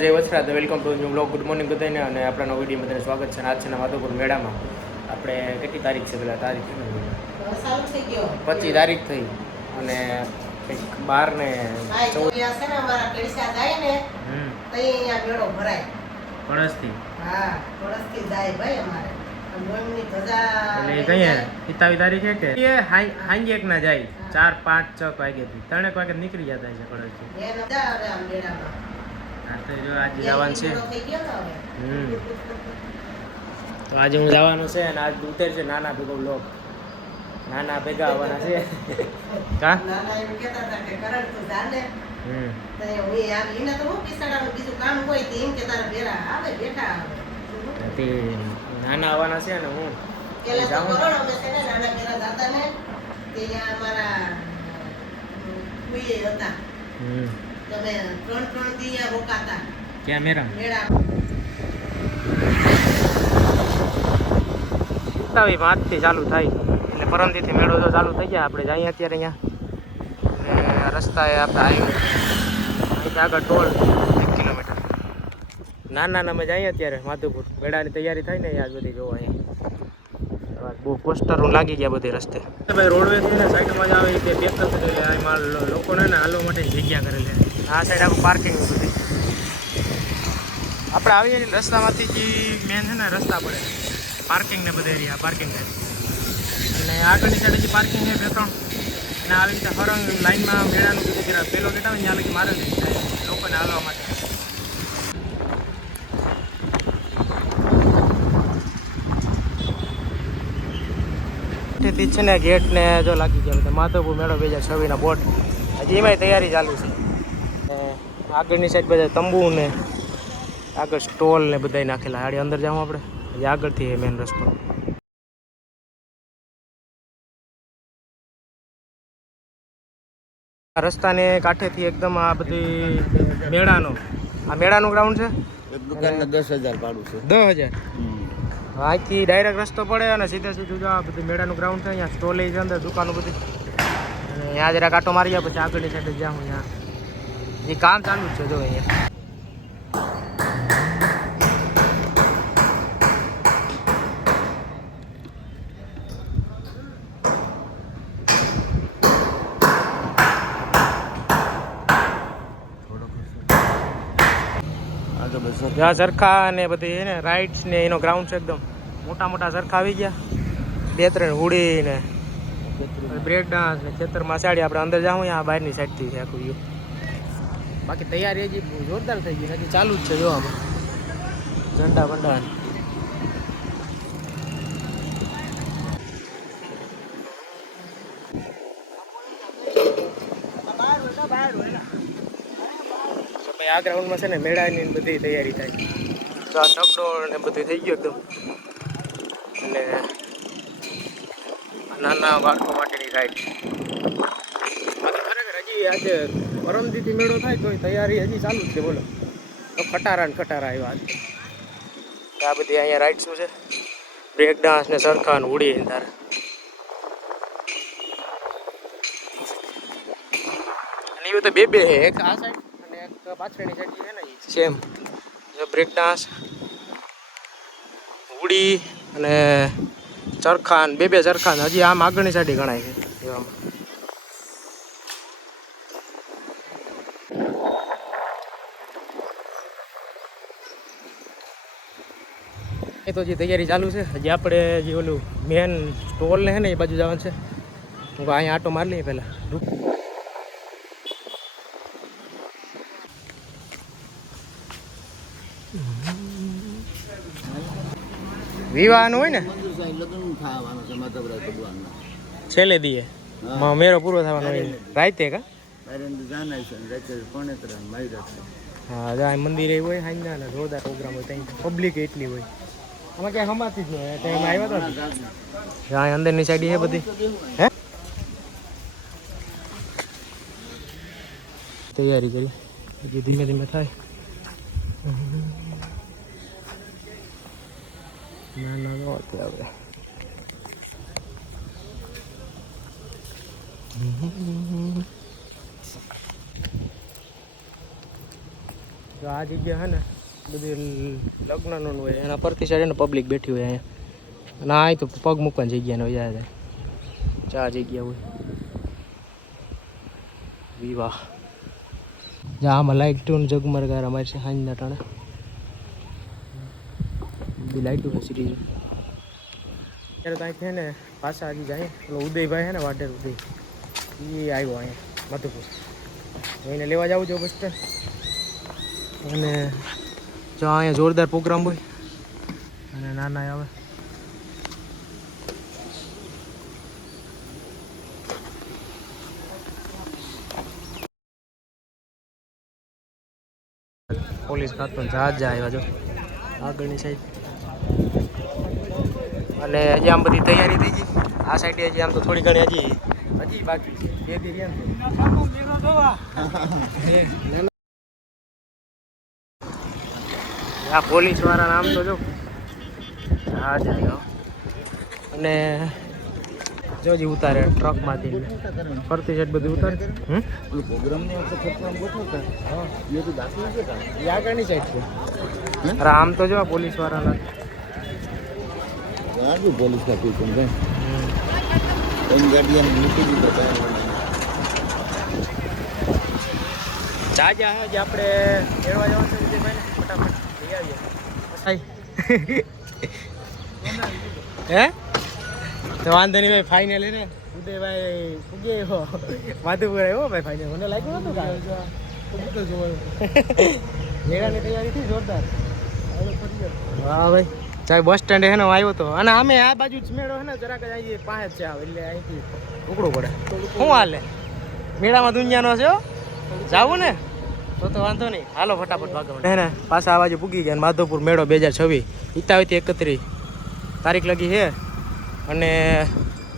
જય Vasraj, welcome to new blog. Good morning બધાને અને આપણા વિડીયો બધાને સ્વાગત છે. આજ છે માધવપુર મેળામાં આપણે કેટલી તારીખ છે? પેલા તારીખ છે ને 25 તારીખ થઈ અને કંઈક 12 ને 14 કળશથી. હા, કળશથી જાય ભાઈ અમારે. એટલે કઈ 27 તારીખે કે એ હાંજે એક ના જાય 4, 5, 6 વાગ્યાથી 3 વાગે નીકળી જતા છે કળશથી. તો જો આજે જવાનું છે. તો આજે હું જવાનું છે અને આજ ઉતર છે નાના ભેગો બ્લોગ. નાના ભેગા આવવાના છે. કા નાના એમ કહેતા હતા કે કરણ તું જાને. તો હું યાર એને તો હું કિસાડાનું બીજું કામ હોય તો એમ કે તારા બેરા આવે બેઠા આવે. તે નાના આવવાના છે ને હું કેલા તો કરણ હવે છે ને નાના બેરા દાદા ને તે અમારા કોઈ હતા. તમે 3 દી રોકાતા ક્યાં મેળા 5થી ચાલુ થાય એટલે પરમદીથી મેળો તો ચાલુ થઈ ગયા. આપણે જઈએ અત્યારે અહીંયા અને રસ્તાએ આપણે અહીંથી આગળ ટોલ 1 કિલોમીટર. નાના અમે જઈએ અત્યારે માધવપુર મેળાની તૈયારી થાય ને યાદ બધી જોવા અહીંયા બહુ પોસ્ટરો લાગી ગયા બધી રસ્તે. ભાઈ રોડવેથી ને સાઈડમાં જ આવે તે બેક એટલે એમાં લોકોને ને હાલવા માટે જગ્યા કરેલી. આ સાઈડ આખું પાર્કિંગ બધી આપણે આવીએ રસ્તામાંથી જે મેન છે ને રસ્તા પડે પાર્કિંગ ને બધા એરિયા પાર્કિંગ અને આગળની સાઈડ જે પાર્કિંગ છે 2-3 અને આવી રીતે હરંગ લાઈનમાં મેળાનું કીધું કે પેલો કહેતા હોય ત્યાં લગી મારે લોકોને હાલવા માટે. છે ને ગેટ ને જો લાગી ગયા બધા માધવપુર મેળો 2026 બોટ હજી એમાંય તૈયારી ચાલુ છે. આગળની સાઈડ બધા તંબુ ને આગળ સ્ટોલ ને બધા નાખેલા. આડી અંદર જાઉં આપણે હજી આગળથી મેન રસ્તો. રસ્તાને કાંઠેથી એકદમ આ બધી મેળાનું ગ્રાઉન્ડ છે. એક દુકાનને 10,000 ભાડું છે. 10,000. અહીંથી ડાયરેક્ટ રસ્તો પડે અને સીધું જો આ બધું મેળાનું ગ્રાઉન્ડ છે. અહીંયા સ્ટોલ છે અંદર દુકાનો બધી અને અહીંયા જરા કાંટો મારી ગયા પછી આગળની સાઈડ જાઉં. અહીંયા એ કામ ચાલુ જ છે જો અહીંયા. જ્યાં સરખા ને બધી ને રાઇડ્સ ને એનો ગ્રાઉન્ડ છે એકદમ મોટા સરખા આવી ગયા. 2-3 હુડી ને બ્રેક ડાન્સ ને ખેતરમાં સાડી આપણે અંદર જાઉં આ બહારની સાઈડથી છે આખું વ્યૂ. બાકી તૈયારી હજી જોરદાર થઈ ગઈ હજી ચાલુ જ છે જો આમાં ઝંડા બંડા. આ ગ્રાઉન્ડમાં છે ને મેળાની બધી તૈયારી થાય. તો આ ચકડોળ ને બધું થઈ ગયું એકદમ અને નાના બાળકો માટેની રાઈડ. ખરેખર હજી આજે પરમદીથી મેળો થાય તો તૈયારી હજી ચાલુ જ છે. બોલો તો ખટારા આવ્યા આજે. આ બધી અહીંયા રાઈડ શું છે બ્રેક ડાન્સ ને સરખા ને ઉડી તારે. અને એવું તો બે છે એક આ સાઈડ પાછળની સાઈડ છે ને સેમ બ્રેક ડાન્સ ઉડી અને ચરખાન બે ચરખાન હજી આમ આગળની સાઈડ ગણાય છે એવામાં. એ તો જે તૈયારી ચાલુ છે હજી આપણે જે ઓલું મેન સ્ટોલ ને છે ને એ બાજુ જવાનું છે. હું અહીંયા આટો મારી લઈએ પહેલાં. વિવાહનું હોય ને છેલ્લે દીએ મેળો પૂરો થવાનો હોય રાતે કા હા મંદિરે હોય હાંજના ને જોરદાર પ્રોગ્રામ હોય ત્યાં પબ્લિક એટલી હોય. આમાં ક્યાંય હમાતી જ નહીં ટાઈમ આવ્યો હતો હા અંદરની સાઈડ છે બધી હે તૈયારી કરી હજી ધીમે ધીમે થાય. ના નો અત્યારે તો આ જગ્યા છે ને બધી લગ્નનું હોય એના પરથી સાઈડ ને પબ્લિક બેઠી હોય અહીંયા અને આ તો પગ મૂકવાની જગ્યા ન હોય જાય ચા જગ્યા હોય વિવાહ જા આમાં લાઈટ ટૂન જગમરગાર અમારી છે હાંજના ટાણે બધી લાઈટો છે સિરીઝ અત્યારે કાંઈ છે ને પાછા હજી જાય પેલો ઉદયભાઈ છે ને વાટેર ઉદય એ આવ્યો અહીંયા મધુપુર એને લેવા જવું જો બસ સ્ટેન્ડ અને જો અહીંયા જોરદાર પ્રોગ્રામ હોય અને નાના આવે પોલીસ ખાતું જહાજ આવ્યા જો આગળની સાઈડ અને હજી આમ બધી તૈયારી થઈ ગઈ આ સાઈડ હજી આમ તો થોડી ઘણી હજી બાકી છે બે દી રહ્યા આ પોલીસ વાળા નામ તો જો જહાજ આવ્યો અને જોજી ઉતારે ટ્રકમાંથી ફરતી સાઈડ બધું ઉતારે પ્રોગ્રામની વખતે પ્રોગ્રામ ગોઠવતા એ તો દાખલ છે કા એ આગળની સાઈડ છે અરે આમ તો જો પોલીસ વાળાના આજુ પોલીસ કાપી પણ એની ગાડી મૂકી દીધો જાજા હે જે આપણે મેળવા જવાનું છે વિજયભાઈને ફટાફટ લઈ આવીએ હે તો વાંધો નહીં ભાઈ ફાઇનલ ને ઉદયભાઈ પૂગે માધુપુર આવ્યો ભાઈ ફાઇનલ મને લાગ્યું નતું મેળાની તૈયારી થઈ જોરદાર વાહ ભાઈ ચાહે બસ સ્ટેન્ડ હે ને આવ્યો તો અને અમે આ બાજુ જ મેળો હે ને જરાક જ આવી પાસે જ છે આવે એટલે અહીંથી ઉકળવું પડે શું હાલે મેળામાં દુનિયાનો છે જાવું ને તો વાંધો નહીં હાલો ફટાફટ ભાગો હે ને પાછા આ બાજુ પૂગી ગયા માધવપુર મેળો 2026 27 થી 31 તારીખ લગી છે અને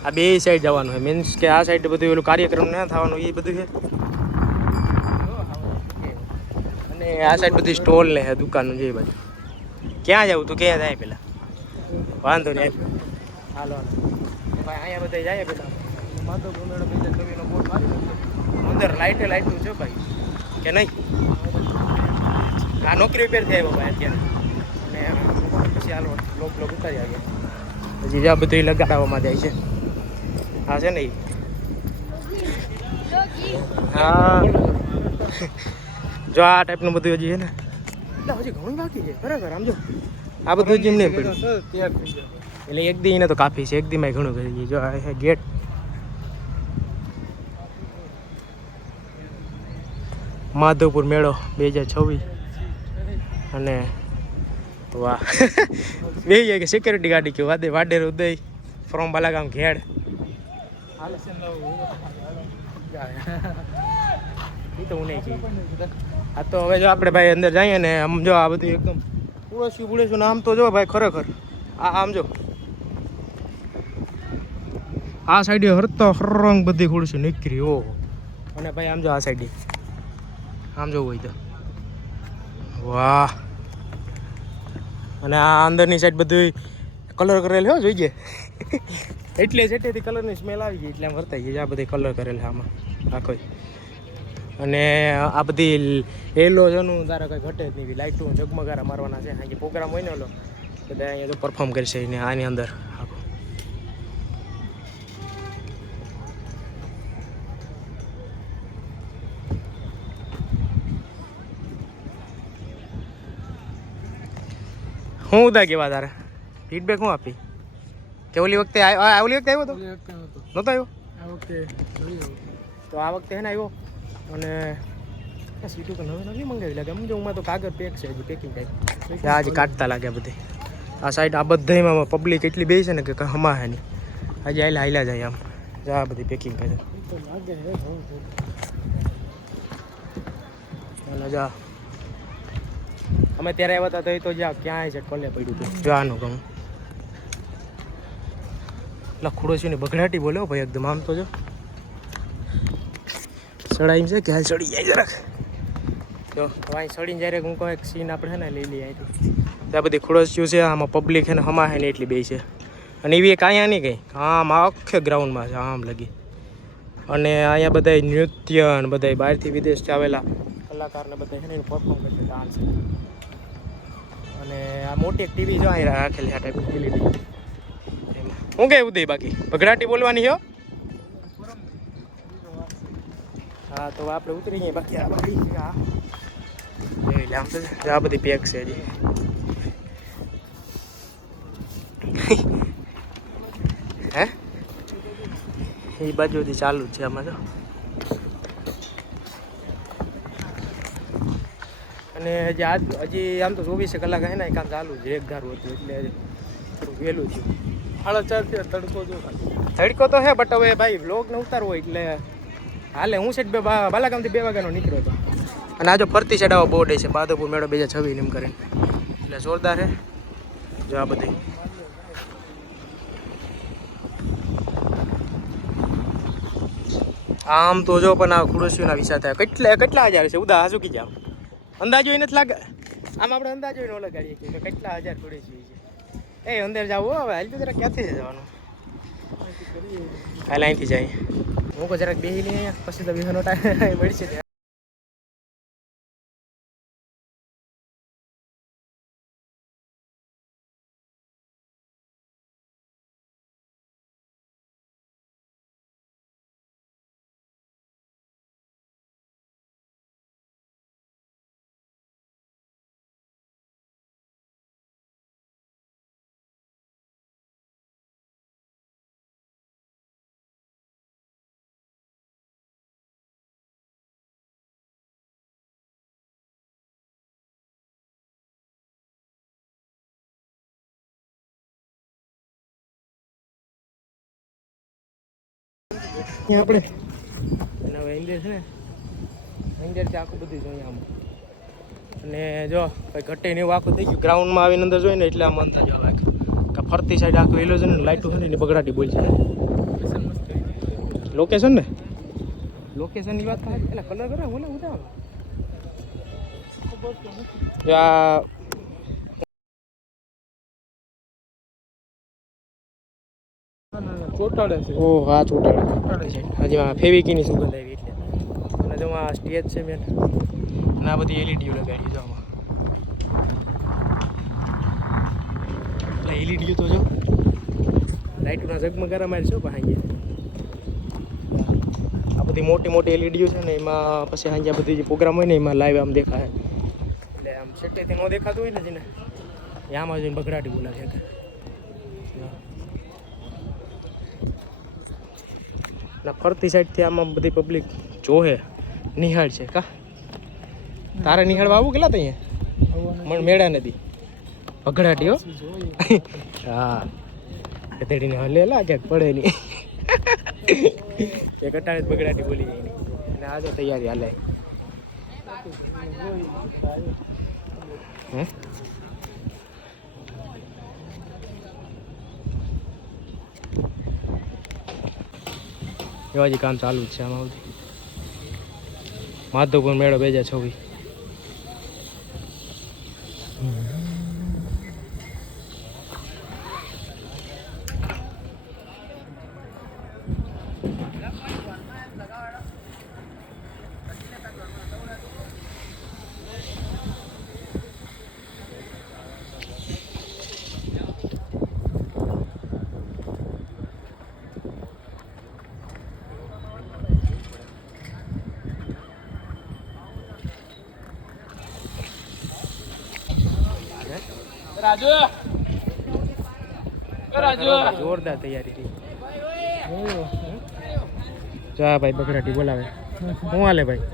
આ બે સાઈડ જવાનું છે મીન્સ કે આ સાઈડ બધું પેલું કાર્યક્રમ ના થવાનું એ બધું છે અને આ સાઈડ બધી સ્ટોલ ને છે દુકાનો છે એ બાજુ ક્યાં જવું તું ક્યાં જાય પેલા વાંધો નહીં હાલો ભાઈ અહીંયા બધા જાય પેલા માધવપુર મેળો 2026 બોર્ડ મારી અંદર લાઈટું છે ભાઈ કે નહીં આ નોકરી ઉપર થઈ આવ્યો ભાઈ અત્યારે અને પછી હાલો લોક ઉતારી આવ્યા હજી જ્યાં બધું લગાડવામાં જાય છે હા છે ને હા જો આ ટાઈપનું બધું હજી છે ને એટલે હજી ઘણું બાકી છે ખરેખર આમ જો આ બધું જ એમને પડ્યું એટલે એક દી એને તો કાફી છે એક દીમાં ઘણું કરી ગયું જો આ ગેટ માધવપુર મેળો 2026 અને વાહ બે કે સિક્યુરિટી ગાડી કે વાડેર ઉદય ફ્રોમ બાલાગામ ઘેડ એ તો હું નહીં કહી આ તો હવે જો આપણે ભાઈ અંદર જઈએ ને આમ જો આ બધું એકદમ પુડેશું નામ તો જો ભાઈ ખરેખર આમ જો આ સાઈડે હરતો હરંગ બધી ખુડશું નીકળી ઓહો અને ભાઈ આમ જો આ સાઈડે આમ જોવું હોય તો વાહ અને આ અંદરની સાઈડ બધું કલર કરેલ હો જોઈએ એટલે જેટેથી કલરની સ્મેલ આવી ગઈ એટલે આમ વર્તાઈ ગઈ આ બધી કલર કરેલ છે આમાં આખો અને આ બધી એલોજનું તારા કંઈ ઘટે જ નહીં લાઇટો ઝગમગારા મારવાના છે અહીંયા પ્રોગ્રામ હોય ને ઓલો બધા અહીંયા તો પરફોર્મ કરશે ને આની અંદર આખો હું ઉદા કેવા તારે ફીડબેક હું આપી કે ઓલી વખતે આવ્યો તો નહોતો આવ્યો તો આ વખતે હે ને આવ્યો અને સીટું તો નવી મંગાવી લાગે સમજો હું તો કાગળ પેક છે હજી પેકિંગ ટાઈપ આજે કાઢતા લાગ્યા બધે આ સાઈડ આ બધામાં પબ્લિક એટલી બે છે ને કે હમા હે નહીં આજે હાઈલા જાય આમ આ બધી પેકિંગ કરે જા અમે ત્યારે આવ્યા હતા તો જ્યાં ક્યાંય છે કોલે પડ્યું હતું જવાનું કહું લખુડો છે ને બગડાટી બોલ્યો ભાઈ એકદમ આમ તો જો સડાઈ છે કે હાલ સડી જાય જરાક જો અહીં સડીને જ્યારે હું કહું એક સીન આપણે છે ને લઈ લઈએ અહીંથી ત્યાં બધી ખુડસ્યું છે આમાં પબ્લિક છે ને હમા છે ને એટલી બે છે અને એવી એક અહીંયા નહીં કંઈ આમ આખે ગ્રાઉન્ડમાં છે આમ લગી અને અહીંયા બધા નૃત્ય અને બધા બહારથી વિદેશથી આવેલા કલાકારને બધા છે ને એનું પરફોર્મ કરશે ડાન્સ. અને આ મોટી એક ટીવી જો અહીં રાખેલી આ ટાઈપ એલઈડી એમાં. હું કહે ઉદય બાકી ભગરાટી બોલવાની હો. હા તો આપણે ઉતરી ગઈએ બાકી આ બધી આ આમ તો આ બધી પેક છે હજી. હે એ બાજુથી ચાલુ જ છે આમાં તો. અને હજી આમ તો 24 કલાક હે ને કામ ચાલુ છે. એક ધારું હતું એટલે થોડુંક વહેલું થયું. 4:30 તડકો જો તડકો તો હે બટ હવે ભાઈ વ્લોગ ને ઉતારવો હોય એટલે હાલે. હું સેટ બાલાગામથી 2 વાગ્યાનો નીકળ્યો હતો. અને આ જો ફરતી ચડાવવા બોર્ડ છે બાદરપુર મેળો 2026 એમ કરીને એટલે જોરદાર છે. જો આ બધી આમ તો જો પણ આ ખુરશીઓના વિસા થયા કેટલા હજાર છે ઉદા હાજુ કી જામ અંદાજો એ નથી લાગે. આમ આપણે અંદાજો ન લગાડીએ કે કેટલા હજાર ખુરશી છે. એ અંદર જાવ હવે હાલ તો જરા ક્યાંથી છે જવાનું. હાલ અહીંથી જાય હું કો જરાક બેહી લઈએ પછી તો વિહાનો ટાઈમ મળશે. આપણે અને હવે ઇન્ડિયર છે ને ઇન્ડિયરથી આખું બધું જોઈએ આમ. અને જો ભાઈ ઘટે ને એવું આખું થઈ ગયું ગ્રાઉન્ડમાં આવીને અંદર જોઈને એટલે આમ અંતા જવા લાગ્યું કે ફરતી સાઈડ આખું એલો છે ને લાઇટો છે ને એની બગડાટી બોલ છે. લોકેશન ને લોકેશનની વાત થાય એટલે કલર કરે ઓલા ઉડા આ ચોટાડે છે. ઓ હા ચોટાડે છે. હજી આ ફેવિકીની સુગંધ આવી એટલે. અને જો આ સ્ટેજ છે મેન અને આ બધી એલઈડીઓ લગાડી જો આમાં. એટલે એલઈડીઓ તો જો લાઇટોના ઝગમગારા મારી છે ભાઈ. આ બધી મોટી મોટી એલઈડીઓ છે ને એમાં પછી અહીંયા બધી જે પ્રોગ્રામ હોય ને એમાં લાઈવ આમ દેખાય. એટલે આમ સેટેથી ન દેખાતું હોય ને જેને આમાં જોઈને બગડાટી બોલાવે છે. ના ફરતી સાઈડથી આમાં બધી પબ્લિક જોહે નિહાળ છે કા. તારે નિહાળવા આવું કેટલા ત્યાં મને મેળા નથી બગડાટી હો. હા તેડીને હલે લા ક્યાંક પડે નહીં. એક અટાણે બગડાટી બોલી જાય નહીં. અને આ જો તૈયારી હાલે. હે એવા જ કામ ચાલુ જ છે આમાં. માધવપુર મેળો 2026. જોરદાર તૈયારી થઈ. જા ભાઈ બગડાટી બોલાવે. શું હાલે ભાઈ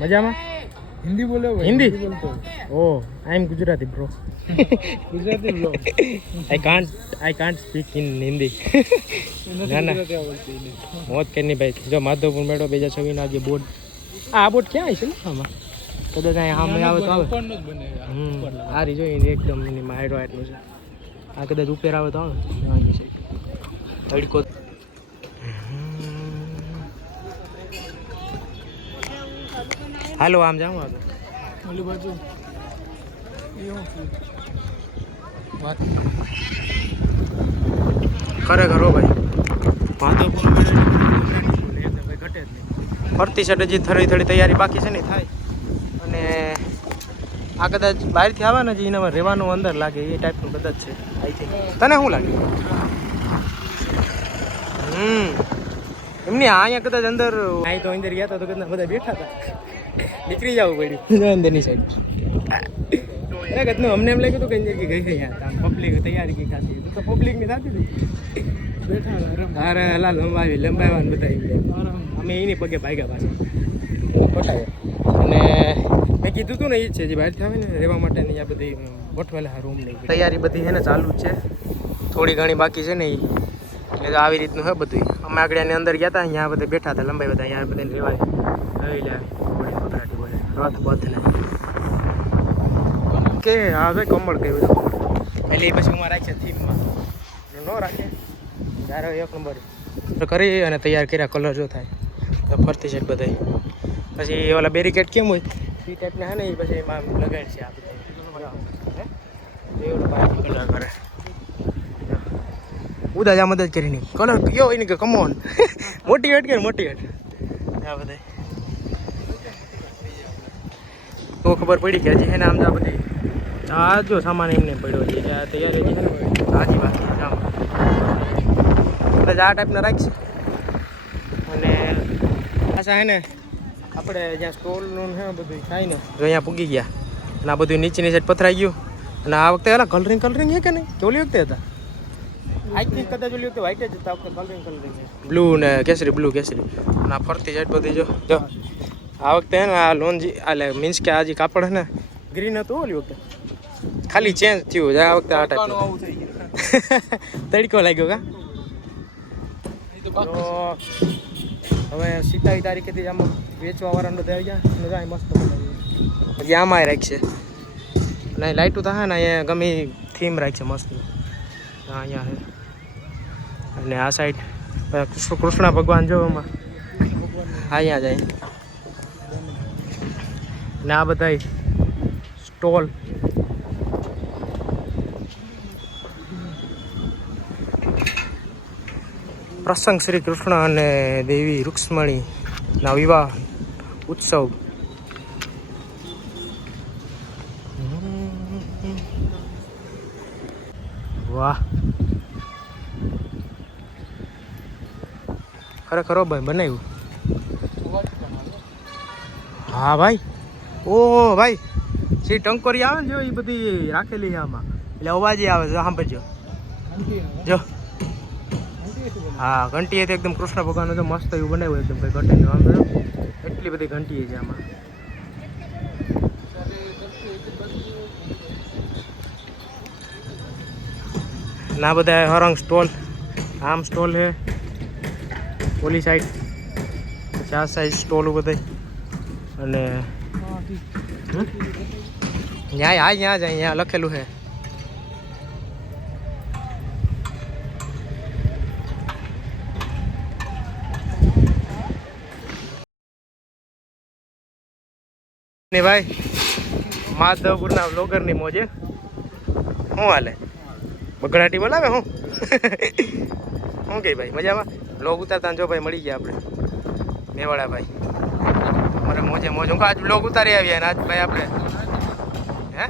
મજામાં? હિન્દી બોલે હિન્દી ઓ I am Gujarati bro. Gujarati bro. I can't speak in Hindi. ના ના મોત કે નહીં ભાઈ. જો માધવપુર મેળો 2026 ના જે બોર્ડ આ બોર્ડ ક્યાં છે ને આમાં કદાચ અહીંયા સામે આવે તો આવે. આ રી જોઈને એકદમ એની માયરો એટલું છે. આ કદાચ ઉપર આવે તો આવે તડકો. હાલો આમ જાઉં આગળ ઓલી બાજુ ખરેખર હો ભાઈ માધવપુર ઘટે જ નહીં. ફરતી સાઈડ હજી થોડી તૈયારી બાકી છે ને થાય. આ કદાચ બહારથી આવે ને જે એનામાં રહેવાનું અંદર લાગે એ ટાઈપનું કદાચ છે આઈ થિંક. તને શું લાગે? એમની અહીંયા કદાચ અંદર અહીં તો અંદર ગયા તો કદાચ બધા બેઠા હતા, નીકળી જવું પડ્યું અંદરની સાઈડ. અમને એમ લાગ્યું હતું કે અંદર ગઈ ગયા હતા પબ્લિક તૈયારી કઈ ખાતી તો પબ્લિકની થતી હતી બેઠા અરે હલા લંબાવ્યા બધા અમે એની પગે ભાગ્યા પાછા ખોટા. અને મેં કીધું હતું ને એ જ છે જે બહારથી આવે ને રહેવા માટેની આ બધી ગોઠવેલા રૂમ નહીં તૈયારી બધી છે ને ચાલુ જ છે, થોડી ઘણી બાકી છે ને એ એટલે આવી રીતનું છે બધું. અમે આગળ એની અંદર ગયા હતા અહીંયા બધા બેઠા હતા લંબાઈ બધા અહીંયા બધાને રહેવાય રહી લે પકડાટી બોલે રથ બથ ને કે હા ભાઈ કમળ કહ્યું એટલે એ પછી હું રાખીએ થીમમાં ન રાખે ત્યારે એક નંબર કરી અને તૈયાર કર્યા કલર જો થાય તો ફરતી છે બધા. પછી ઓલા બેરિકેડ કેમ હોય એ ટાઈપના હે ને એ પછી એમાં લગાડ છે આ બધા કલર કરે ઉદા જા મદદ કરીને કલર કયો એને કે કમોન મોટિવેટ કરે મોટિવેટ આ બધા. તો ખબર પડી કે હજી હે ને આમ આ બધી આ જો સામાન એમને પડ્યો છે આ તૈયારી છે ને હાજી બાકી આમ કદાચ આ ટાઈપના રાખશે. અને પાછા હે ને આપણે જ્યાં સ્ટોલનું છે ને બધું થાય ને જો અહીંયા પૂગી ગયા અને આ બધું નીચેની સાઈડ પથરાઈ ગયું. અને આ વખતે એલા કલરિંગ હે કે નહીં કે ઓલી વખતે હતા આઈ થિંક કદાચ ઓલી વખતે વ્હાઈટ જ હતા, વખતે કલરિંગ છે બ્લુ ને કેસરી બ્લુ કેસરી. અને આ ફરતી સાઈડ બધી જો જો આ વખતે હે ને આ લોનજી આ મીન્સ કે આ જે કાપડ હે ને ગ્રીન હતું ઓલી વખતે ખાલી ચેન્જ થયું આ વખતે આ ટાઈપ તડકો લાગ્યો કા. તો હવે 27 તારીખેથી આમાં વેચવા વાળાનો થઈ ગયા મસ્ત હજી આમાં રાખશે અને લાઇટું થાય ને અહીંયા ગમે થીમ રાખશે મસ્ત અહીંયા છે. અને આ સાઈડ કૃષ્ણ ભગવાન જો એમાં અહીંયા જાય ને આ બધા સ્ટોલ પ્રસંગ શ્રી કૃષ્ણ અને દેવી રૂક્ષ્મણીના વિવાહ ઉત્સવ. વાહ ખરેખર ભાઈ બનાવ્યું. હા ભાઈ ઓ ભાઈ જે ટંકોરી આવે ને જો એ બધી રાખેલી છે આમાં એટલે અવાજ આવે છે સાંભળજો જો. હા ઘંટી હતી એકદમ કૃષ્ણ ભગવાનનું તો મસ્ત એવું બનાવ્યું એકદમ ભાઈ ઘંટી આમ એટલી બધી ઘંટી છે આમાં. ના બધા હરંગ સ્ટોલ આમ સ્ટોલ છે ઓલી સાઈડ પછી આ સાઈડ સ્ટોલ બધા. અને ત્યાં હા ત્યાં જાય અહીંયા લખેલું છે ને ભાઈ માધવપુરના બ્લોગરની મોજે શું હાલે બગડાટી બોલાવે હું શું કે ભાઈ મજામાં બ્લોગ ઉતારતા જો ભાઈ મળી ગયા આપણે મેવાડા ભાઈ અમારે મોજે મોજ હું આજ બ્લોગ ઉતારી આવ્યા ને આજ ભાઈ આપણે હે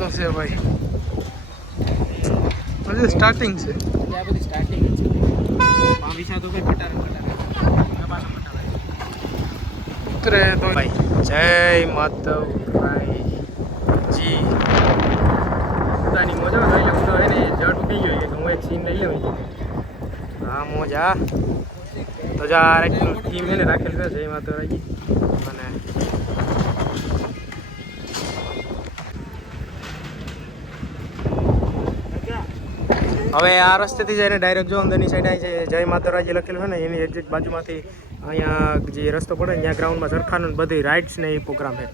તો છે ભાઈ બધી સ્ટાર્ટિંગ છે આ બધી સ્ટાર્ટિંગ છે વિશા તો ભાઈ પટાર ઉતરે તો ભાઈ જય માધવ ભાઈ જી પોતાની મોજા લઈ લઉં તો એને જડ ઉડી ગયો કે હું એક સીન લઈ લઉં હા મોજા તો જા એટલું ટીમ એને રાખેલ છે જય માધવ રાજી. અને હવે આ રસ્તેથી જઈને ડાયરેક્ટ જો અંદરની સાઈડ આવી છે જય માતારાજી લખેલું છે ને એની એક્ઝેક્ટ બાજુમાંથી અહીંયા જે રસ્તો પડે ને ત્યાં ગ્રાઉન્ડમાં સરખાનું બધી રાઇડ્સ ને એ પ્રોગ્રામ છે.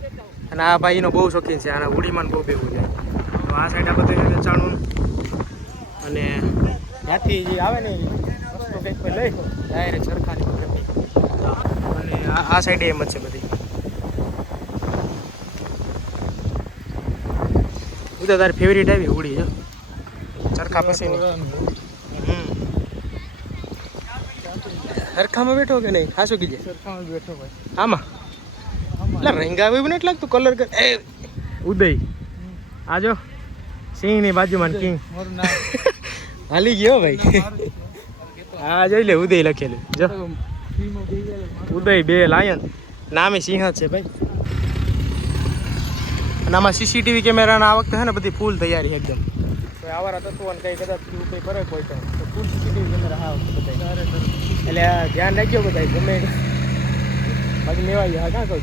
અને આ ભાઈનો બહુ શોખીન છે આના ઉડીમાં બહુ ભેગું છે તો આ સાઈડ આ બધું ચાણું અને ત્યાંથી જે આવે ને રસ્તો કંઈક કોઈ લઈ ડાયરેક્ટ સરખાની પકડી અને આ સાઈડે એમ જ છે બધી. ઉદા તારી ફેવરિટ આવી ઉડી જો ચરખા પછી હરખામાં બેઠો કે નહીં? હા શું કીજે સરખામાં બેઠો ભાઈ. આમાં એટલે રંગા એવું નથી લાગતું કલર કર એ ઉદય આ જો સિંહની બાજુમાં કિંગ મારું નામ હાલી ગયો ભાઈ. હા જોઈ લે ઉદય લખેલું જો ફીમાં બેહી ગયેલો. ઉદય બે લાયન નામે સિંહ જ છે ભાઈ. અને આમાં સીસીટીવી કેમેરાના આ વખતે છે ને બધી ફૂલ તૈયારી એકદમ. કોઈ આવારા તત્વો ને કંઈ કદાચ એવું કંઈ કરે કોઈ તો ફૂલ સીસીટીવી કેમેરા હા વખતે બધા એટલે આ ધ્યાન રાખજો બધા ગમે બાકી મેવાય હા કાં કહું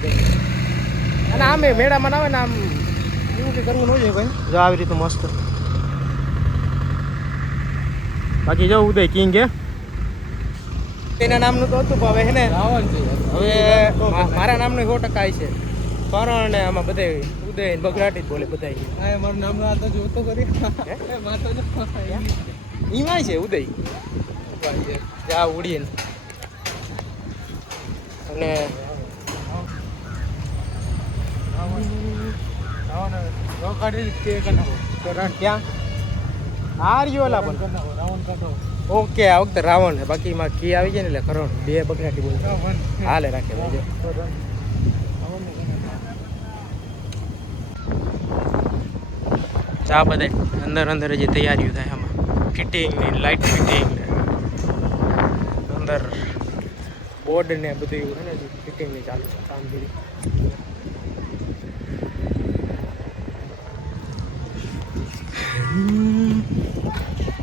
અને આમે મેળામાં ના આવે ને આમ એવું કંઈ કરવું ન જોઈએ ભાઈ. જો આવી રીતે મસ્ત બાકી જો ઉદય કિંગ હે એના નામનું તો હતું પણ હવે હે ને રાવણ છે. હવે મારા નામનું 100% છે કરણ ને આમાં બધા ઉદય ને બગડાટી જ બોલે બધા હા મારું નામ આ તો જોતો કરી હે? માતો જો ઈમાય છે ઉદય જા ઉડીને અને રાવણ રોકાડી કે કનાવો ક્યાં આર્યોલા પણ રાવણ કાઢો ઓકે આ વખતે રાવણ છે બાકી એમાં કી આવી જાય ને એટલે કરણ બે બગડાટી બોલે રાવણ હાલે રાખે ભાઈ જો. ચા બધા અંદર અંદર જે તૈયારીઓ થાય આમાં ફિટિંગ ને લાઇટ ફિટિંગ ને અંદર બોર્ડ ને બધું એવું છે ને ફિટિંગની ચાલુ છે કામગીરી.